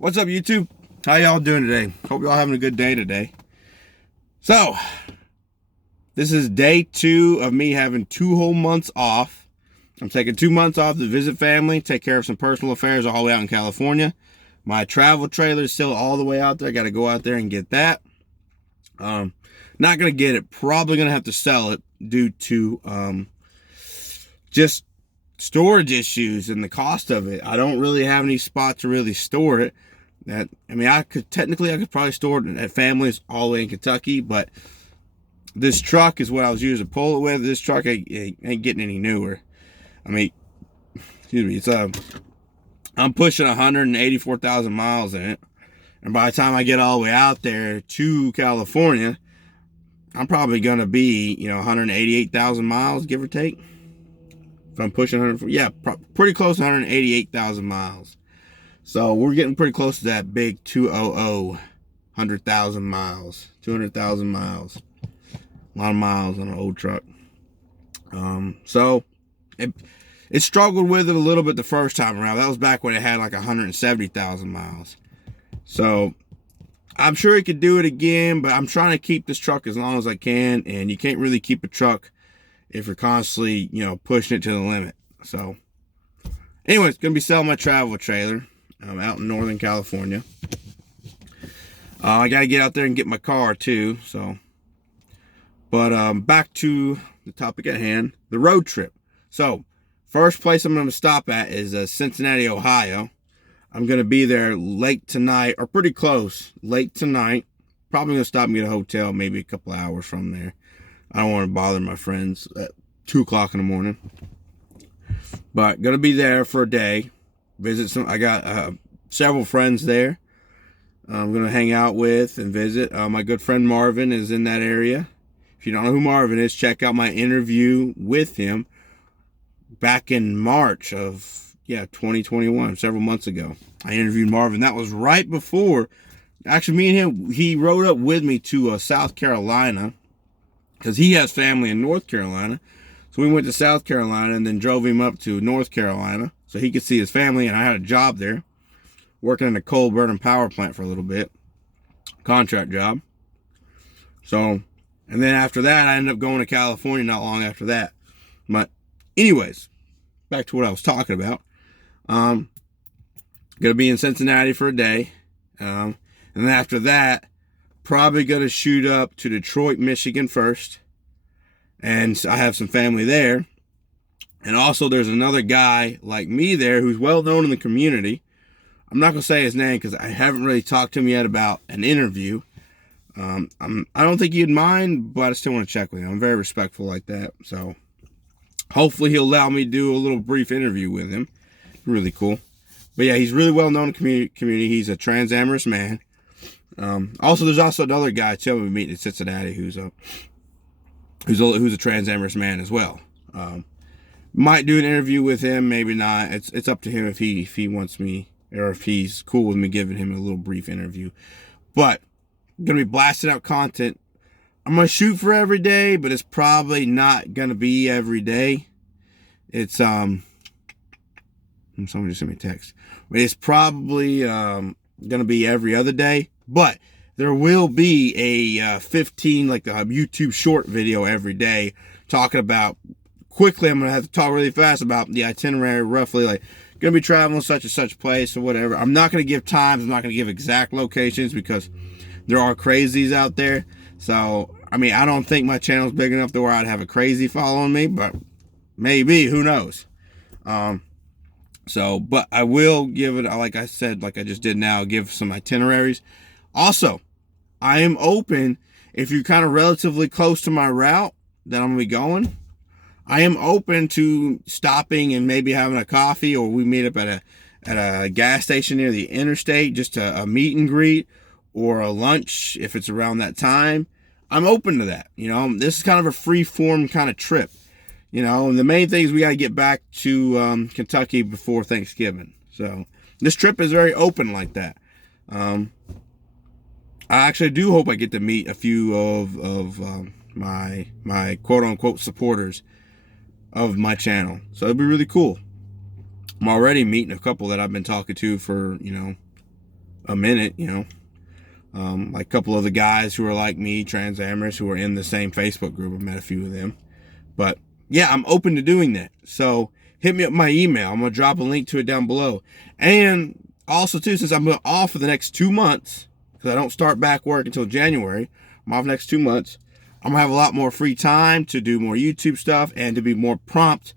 What's up, YouTube? How y'all doing today? Hope y'all having a good day today. So, this is day 2 of me having 2 whole months off. I'm taking 2 months off to visit family, take care of some personal affairs all the way out in California. My travel trailer is still all the way out there. I got to go out there and get that. Not going to get it. Probably going to have to sell it due to just storage issues and the cost of it. I don't really have any spot to really store it. I could probably store it at families all the way in Kentucky, but this truck is what I was using to pull it with. This truck ain't getting any newer. Excuse me, I'm pushing 184,000 miles in it, and by the time I get all the way out there to California, I'm probably gonna be 188,000 miles, give or take. If I'm pushing 100, pretty close to 188,000 miles. So we're getting pretty close to that big 100,000 miles, 200,000 miles. A lot of miles on an old truck. So it struggled with it a little bit the first time around. That was back when it had like 170,000 miles. So I'm sure it could do it again, but I'm trying to keep this truck as long as I can. And you can't really keep a truck if you're constantly, pushing it to the limit. So anyways, going to be selling my travel trailer. I'm out in Northern California. I got to get out there and get my car too. But back to the topic at hand, the road trip. So first place I'm going to stop at is Cincinnati, Ohio. I'm going to be there late tonight, or pretty close, late tonight. Probably going to stop and get a hotel, maybe a couple hours from there. I don't want to bother my friends at 2 o'clock in the morning. But going to be there for a day. I got several friends there I'm going to hang out with and visit. My good friend Marvin is in that area. If you don't know who Marvin is, check out my interview with him back in March of 2021, several months ago. I interviewed Marvin. That was right before, actually me and him, he rode up with me to South Carolina because he has family in North Carolina. So we went to South Carolina and then drove him up to North Carolina so he could see his family. And I had a job there, working in a coal burning power plant for a little bit, contract job. So, and then after that, I ended up going to California not long after that. But anyways, back to what I was talking about. Going to be in Cincinnati for a day. And then after that, probably going to shoot up to Detroit, Michigan first. And I have some family there. And also there's another guy like me there who's well known in the community. I'm not going to say his name because I haven't really talked to him yet about an interview. I don't think he'd mind, but I still want to check with him. I'm very respectful like that. So hopefully he'll allow me to do a little brief interview with him. Really cool. But yeah, he's really well known in the community. He's a trans-amorous man. Also, there's also another guy too we meet in Cincinnati who's a trans-amorous man as well. Might do an interview with him, maybe not. It's up to him if he wants me, or if he's cool with me giving him a little brief interview. But I'm gonna be blasting out content. I'm gonna shoot for every day, but it's probably not gonna be every day. It's someone just sent me a text. But it's probably gonna be every other day. But there will be a 15, like a YouTube short video every day talking about, quickly, I'm going to have to talk really fast about the itinerary, roughly, like, going to be traveling such and such place or whatever. I'm not going to give times. I'm not going to give exact locations because there are crazies out there. So, I don't think my channel's big enough to where I'd have a crazy following me, but maybe, who knows? But I will give it, like I said, like I just did now, give some itineraries. Also, I am open, if you're kind of relatively close to my route that I'm going to be going, I am open to stopping and maybe having a coffee, or we meet up at a gas station near the interstate, just a meet and greet, or a lunch if it's around that time. I'm open to that. This is kind of a free form kind of trip. And the main thing is we got to get back to Kentucky before Thanksgiving. So this trip is very open like that. I actually do hope I get to meet a few of my quote unquote supporters of my channel. So it'd be really cool. I'm already meeting a couple that I've been talking to for, a minute, you know. Like a couple of the guys who are like me, trans amorous, who are in the same Facebook group. I've met a few of them. But yeah, I'm open to doing that. So hit me up my email. I'm going to drop a link to it down below. And also too, since I'm off for the next 2 months, because I don't start back work until January, I'm off next 2 months. I'm going to have a lot more free time to do more YouTube stuff and to be more prompt.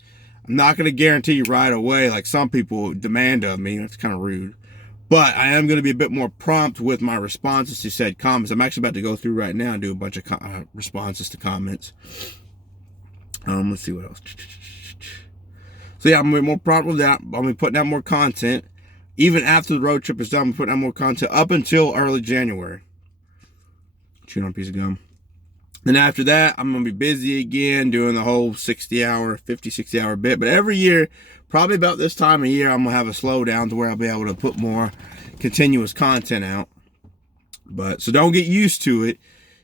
I'm not going to guarantee you right away like some people demand of me. That's kind of rude. But I am going to be a bit more prompt with my responses to said comments. I'm actually about to go through right now and do a bunch of responses to comments. Let's see what else. So yeah, I'm going to be more prompt with that. I'm going to be putting out more content. Even after the road trip is done, I'm putting out more content up until early January. Chewing on a piece of gum. Then after that, I'm going to be busy again doing the whole 60 hour bit. But every year, probably about this time of year, I'm going to have a slowdown to where I'll be able to put more continuous content out. But so don't get used to it.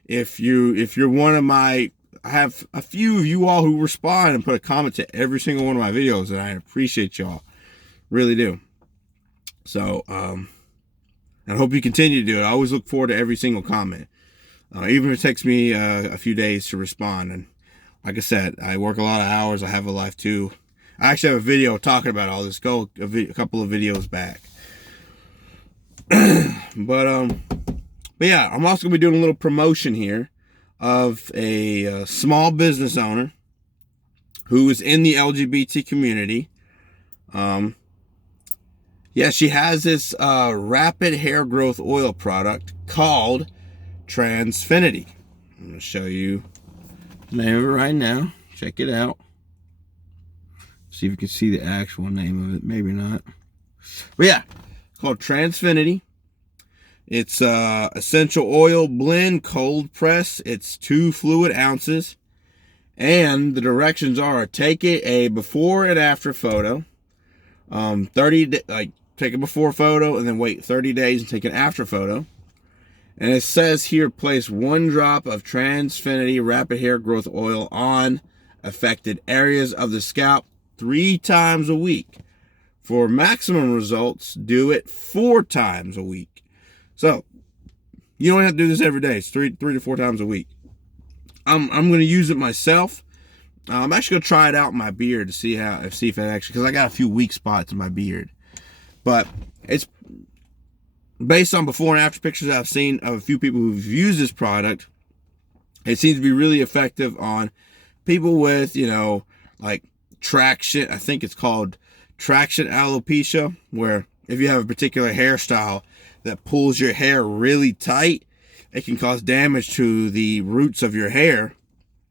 If you're one of my, I have a few of you all who respond and put a comment to every single one of my videos, and I appreciate y'all. Really do. So, I hope you continue to do it. I always look forward to every single comment. Even if it takes me a few days to respond. And like I said, I work a lot of hours. I have a life too. I actually have a video talking about all this. Go a couple of videos back. But yeah, I'm also going to be doing a little promotion here of a small business owner who is in the LGBT community. Yeah, she has this rapid hair growth oil product called Transfiniti. I'm going to show you the name of it right now. Check it out. See if you can see the actual name of it. Maybe not. But yeah, it's called Transfiniti. It's essential oil blend cold press. It's 2 fluid ounces. And the directions are take a before and after photo. Take a before photo and then wait 30 days and take an after photo. And it says here, place 1 drop of Transfiniti Rapid Hair Growth Oil on affected areas of the scalp 3 times a week. For maximum results, do it 4 times a week. So, you don't have to do this every day. It's 3 to 4 times a week. I'm going to use it myself. I'm actually going to try it out in my beard to see if it actually, because I got a few weak spots in my beard. But it's based on before and after pictures I've seen of a few people who've used this product. It seems to be really effective on people with, like traction. I think it's called traction alopecia, where if you have a particular hairstyle that pulls your hair really tight, it can cause damage to the roots of your hair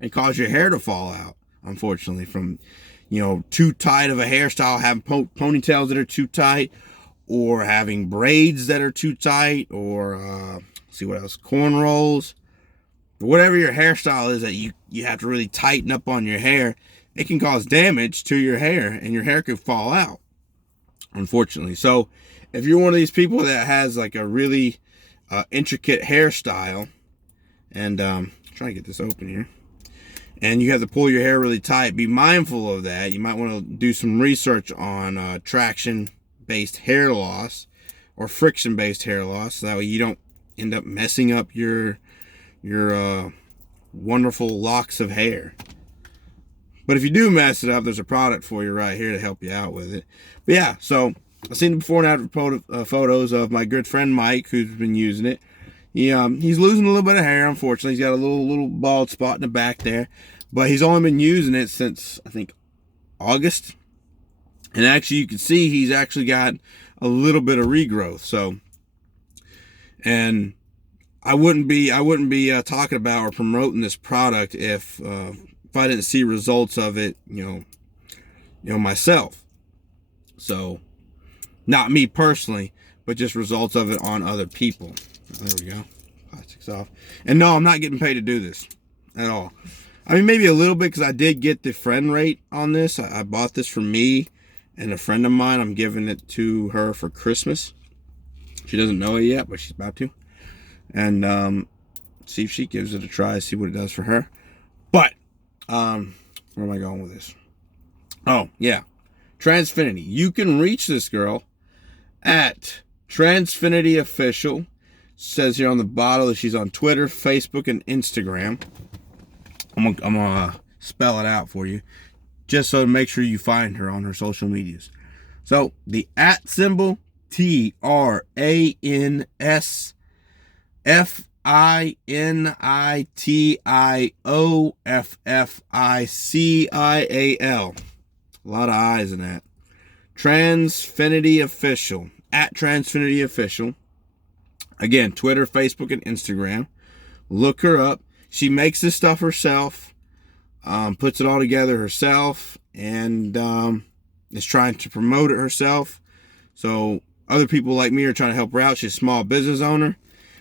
and cause your hair to fall out, unfortunately, from, too tight of a hairstyle, having ponytails that are too tight, or having braids that are too tight, or see what else, cornrows, whatever your hairstyle is that you have to really tighten up on your hair. It can cause damage to your hair, and your hair could fall out, unfortunately. So if you're one of these people that has like a really intricate hairstyle, and trying to get this open here, and you have to pull your hair really tight, be mindful of that. You might want to do some research on traction-based hair loss or friction-based hair loss, so that way you don't end up messing up your wonderful locks of hair. But if you do mess it up, there's a product for you right here to help you out with it. But yeah, so I've seen the before and after photos of my good friend Mike, who's been using it. He's losing a little bit of hair, unfortunately. He's got a little bald spot in the back there. But he's only been using it since, I think, August. And actually, you can see he's actually got a little bit of regrowth. So, and I wouldn't be talking about or promoting this product if I didn't see results of it, myself. So, not me personally, but just results of it on other people. There we go. Plastics off. And no, I'm not getting paid to do this at all. I mean, maybe a little bit, because I did get the friend rate on this. I bought this for me and a friend of mine. I'm giving it to her for Christmas. She doesn't know it yet, but she's about to. And see if she gives it a try, see what it does for her. But where am I going with this? Oh, yeah. Transfiniti. You can reach this girl at Transfiniti Official. Says here on the bottle that she's on Twitter, Facebook, and Instagram. I'm gonna spell it out for you, just so to make sure you find her on her social medias. So the @ symbol TRANSFINITIOFFICIAL. A lot of I's in that. Transfiniti Official. @Transfiniti Official. Again, Twitter, Facebook, and Instagram. Look her up. She makes this stuff herself, puts it all together herself, and is trying to promote it herself. So other people like me are trying to help her out. She's a small business owner.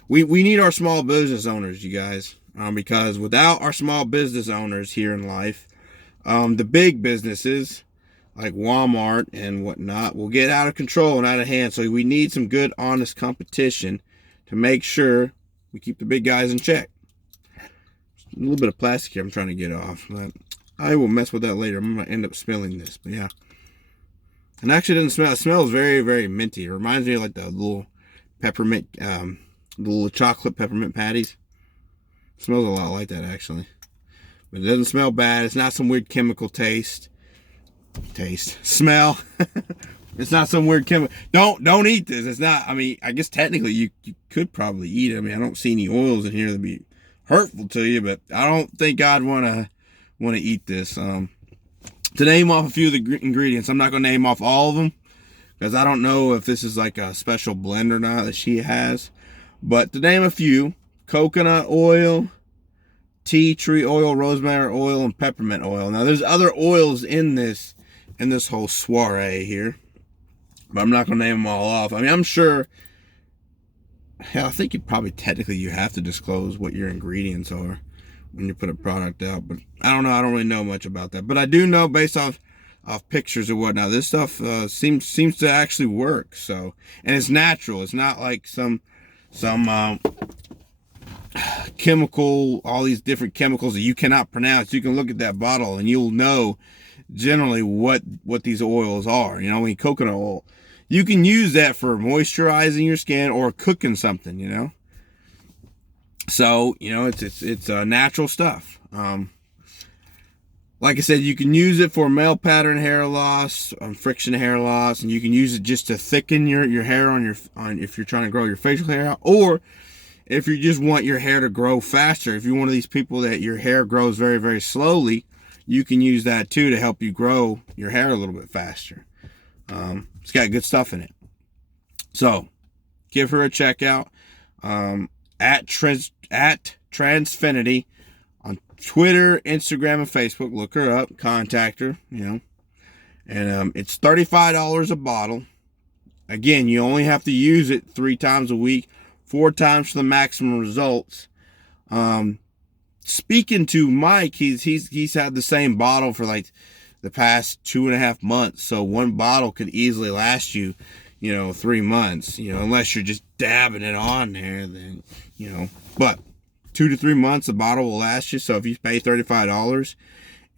We need our small business owners, you guys, because without our small business owners here in life, the big businesses like Walmart and whatnot will get out of control and out of hand. So we need some good, honest competition to make sure we keep the big guys in check. A little bit of plastic here I'm trying to get off. But I will mess with that later. I'm going to end up spilling this. But yeah. And actually it doesn't smell. It smells very, very minty. It reminds me of like the little peppermint, little chocolate peppermint patties. It smells a lot like that actually. But it doesn't smell bad. It's not some weird chemical smell. It's not some weird chemical. Don't eat this. It's not. I mean, I guess technically you could probably eat it. I mean, I don't see any oils in here that be hurtful to you, but I don't think I'd want to eat this. To name off a few of the ingredients, I'm not going to name off all of them because I don't know if this is like a special blend or not that she has. But to name a few: coconut oil, tea tree oil, rosemary oil, and peppermint oil. Now, there's other oils in this whole soiree here, but I'm not going to name them all off. I mean, I'm sure. Hell, I think you probably technically you have to disclose what your ingredients are when you put a product out, but I don't know. I don't really know much about that, but I do know based off pictures or whatnot, this stuff seems to actually work. So, and it's natural. It's not like some chemical, all these different chemicals that you cannot pronounce. You can look at that bottle and you'll know generally what these oils are. You know, I mean, coconut oil, you can use that for moisturizing your skin or cooking something, you know. So, you know, it's natural stuff. Like I said, you can use it for male pattern hair loss, friction hair loss, and you can use it just to thicken your hair on if you're trying to grow your facial hair out, or if you just want your hair to grow faster. If you're one of these people that your hair grows very, very slowly, you can use that too to help you grow your hair a little bit faster. It's got good stuff in it. So give her a check out. At Transfiniti on Twitter, Instagram, and Facebook. Look her up, contact her, you know. And it's $35 a bottle. Again, you only have to use it 3 times a week, 4 times for the maximum results. Speaking to Mike, he's had the same bottle for like the past 2.5 months. So one bottle could easily last you, 3 months, unless you're just dabbing it on there, then, but 2 to 3 months, the bottle will last you. So if you pay $35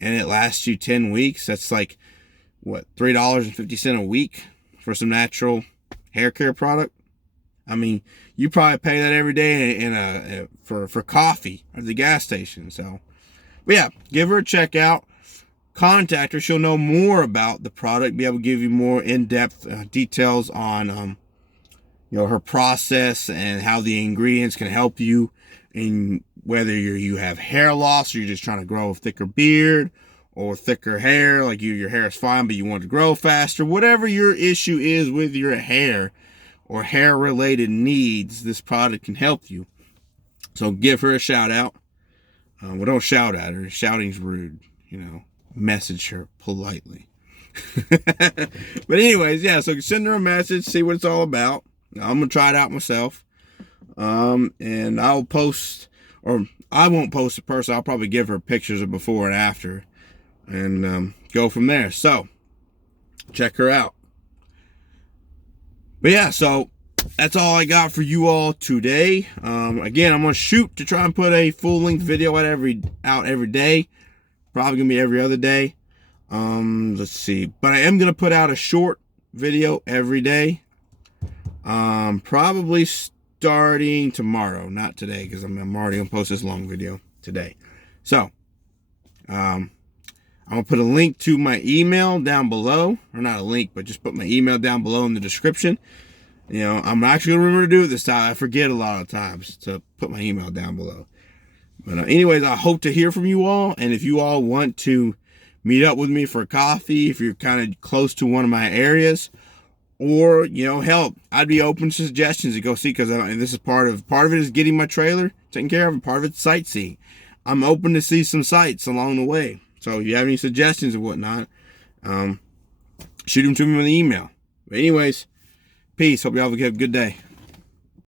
and it lasts you 10 weeks, that's like, what, $3.50 a week for some natural hair care product? I mean, you probably pay that every day for coffee at the gas station. So, but yeah, give her a check out. Contact her. She'll know more about the product, be able to give you more in-depth details on, her process and how the ingredients can help you in whether you have hair loss or you're just trying to grow a thicker beard or thicker hair, like your hair is fine, but you want to grow faster. Whatever your issue is with your hair or hair-related needs, this product can help you. So give her a shout out. Well, don't shout at her. Shouting's rude, Message her politely. But anyways, yeah, so send her a message, see what it's all about. I'm going to try it out myself. And I'll post, or I won't post a person. I'll probably give her pictures of before and after and go from there. So check her out. But yeah, so that's all I got for you all today. Again, I'm going to shoot to try and put a full-length video out every day. Probably going to be every other day. Let's see. But I am going to put out a short video every day. Probably starting tomorrow, not today, because I'm already gonna post this long video today. So, I'm gonna put a link to my email down below, or not a link, but just put my email down below in the description. You know, I'm actually gonna remember to do it this time. I forget a lot of times to put my email down below. But anyways, I hope to hear from you all, and if you all want to meet up with me for coffee, if you're kind of close to one of my areas, or, you know, hell, I'd be open to suggestions to go see, because this is part of it is getting my trailer taken care of, and part of it's sightseeing. I'm open to see some sights along the way. So if you have any suggestions and whatnot, shoot them to me with an email. But anyways, peace. Hope you all have a good day.